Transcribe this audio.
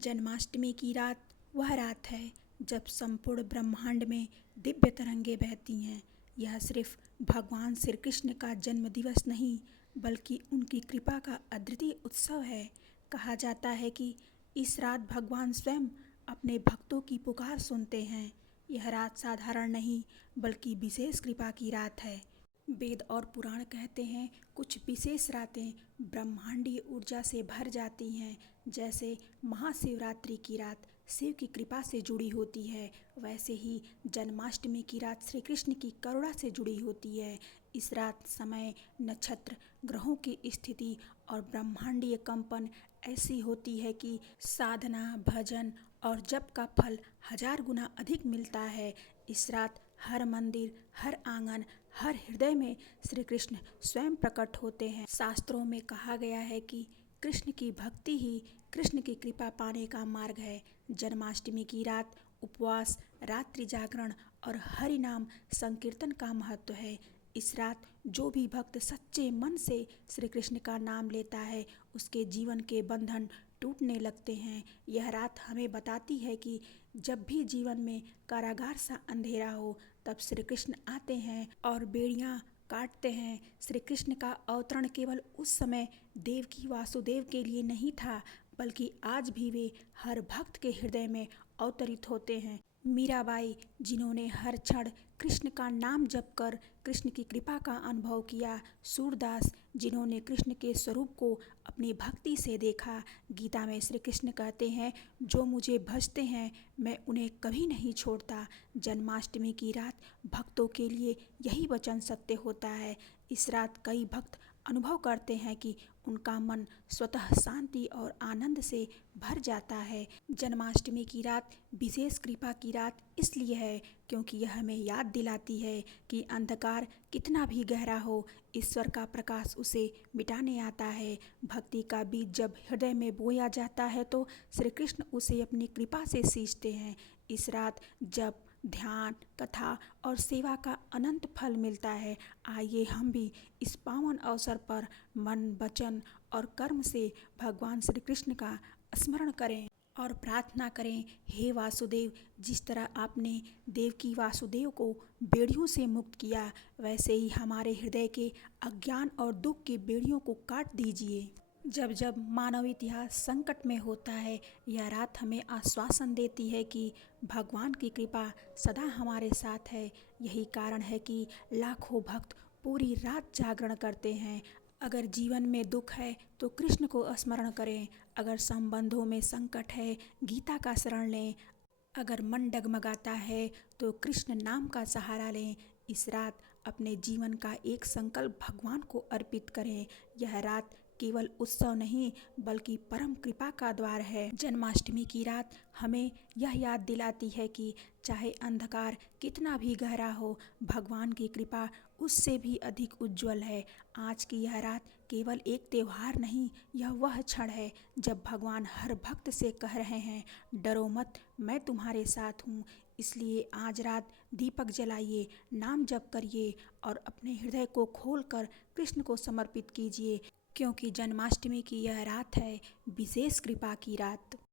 जन्माष्टमी की रात वह रात है जब संपूर्ण ब्रह्मांड में दिव्य तरंगे बहती हैं। यह सिर्फ भगवान श्री कृष्ण का जन्म दिवस नहीं बल्कि उनकी कृपा का अद्वितीय उत्सव है। कहा जाता है कि इस रात भगवान स्वयं अपने भक्तों की पुकार सुनते हैं। यह रात साधारण नहीं बल्कि विशेष कृपा की रात है। वेद और पुराण कहते हैं कुछ विशेष रातें ब्रह्मांडीय ऊर्जा से भर जाती हैं। जैसे महाशिवरात्रि की रात शिव की कृपा से जुड़ी होती है, वैसे ही जन्माष्टमी की रात श्री कृष्ण की करुणा से जुड़ी होती है। इस रात समय, नक्षत्र, ग्रहों की स्थिति और ब्रह्मांडीय कंपन ऐसी होती है कि साधना, भजन और जप का फल 1000 गुना अधिक मिलता है। इस रात हर मंदिर, हर आंगन, हर हृदय में श्री कृष्ण स्वयं प्रकट होते हैं। शास्त्रों में कहा गया है कि कृष्ण की भक्ति ही कृष्ण की कृपा पाने का मार्ग है। जन्माष्टमी की रात उपवास, रात्रि जागरण और हरि नाम संकीर्तन का महत्व है। इस रात जो भी भक्त सच्चे मन से श्री कृष्ण का नाम लेता है, उसके जीवन के बंधन टूटने लगते हैं। यह रात हमें बताती है कि जब भी जीवन में कारागार सा अंधेरा हो, तब श्री कृष्ण आते हैं और बेड़ियां काटते हैं। श्री कृष्ण का अवतरण केवल उस समय देवकी वासुदेव के लिए नहीं था, बल्कि आज भी वे हर भक्त के हृदय में अवतरित होते हैं। मीराबाई, जिन्होंने हर क्षण कृष्ण का नाम जप कर कृष्ण की कृपा का अनुभव किया। सूरदास, जिन्होंने कृष्ण के स्वरूप को अपनी भक्ति से देखा। गीता में श्री कृष्ण कहते हैं, जो मुझे भजते हैं मैं उन्हें कभी नहीं छोड़ता। जन्माष्टमी की रात भक्तों के लिए यही वचन सत्य होता है। इस रात कई भक्त अनुभव करते हैं कि उनका मन स्वतः शांति और आनंद से भर जाता है। जन्माष्टमी की रात विशेष कृपा की रात इसलिए है क्योंकि यह हमें याद दिलाती है कि अंधकार कितना भी गहरा हो, ईश्वर का प्रकाश उसे मिटाने आता है। भक्ति का बीज जब हृदय में बोया जाता है तो श्री कृष्ण उसे अपनी कृपा से सींचते हैं। इस रात जब ध्यान, कथा और सेवा का अनंत फल मिलता है। आइए हम भी इस पावन अवसर पर मन, वचन और कर्म से भगवान श्री कृष्ण का स्मरण करें और प्रार्थना करें, हे वासुदेव, जिस तरह आपने देवकी वासुदेव को बेड़ियों से मुक्त किया, वैसे ही हमारे हृदय के अज्ञान और दुख की बेड़ियों को काट दीजिए। जब जब मानव इतिहास संकट में होता है, यह रात हमें आश्वासन देती है कि भगवान की कृपा सदा हमारे साथ है। यही कारण है कि लाखों भक्त पूरी रात जागरण करते हैं। अगर जीवन में दुख है तो कृष्ण को स्मरण करें। अगर संबंधों में संकट है, गीता का शरण लें। अगर मन डगमगाता है तो कृष्ण नाम का सहारा लें। इस रात अपने जीवन का एक संकल्प भगवान को अर्पित करें। यह रात केवल उत्सव नहीं बल्कि परम कृपा का द्वार है। जन्माष्टमी की रात हमें यह याद दिलाती है कि चाहे अंधकार कितना भी गहरा हो, भगवान की कृपा उससे भी अधिक उज्जवल है। आज की यह रात केवल एक त्योहार नहीं, यह वह क्षण है जब भगवान हर भक्त से कह रहे हैं, डरो मत, मैं तुम्हारे साथ हूँ। इसलिए आज रात दीपक जलाइए, नाम जप करिए और अपने हृदय को खोलकर कृष्ण को समर्पित कीजिए, क्योंकि जन्माष्टमी की यह रात है विशेष कृपा की रात।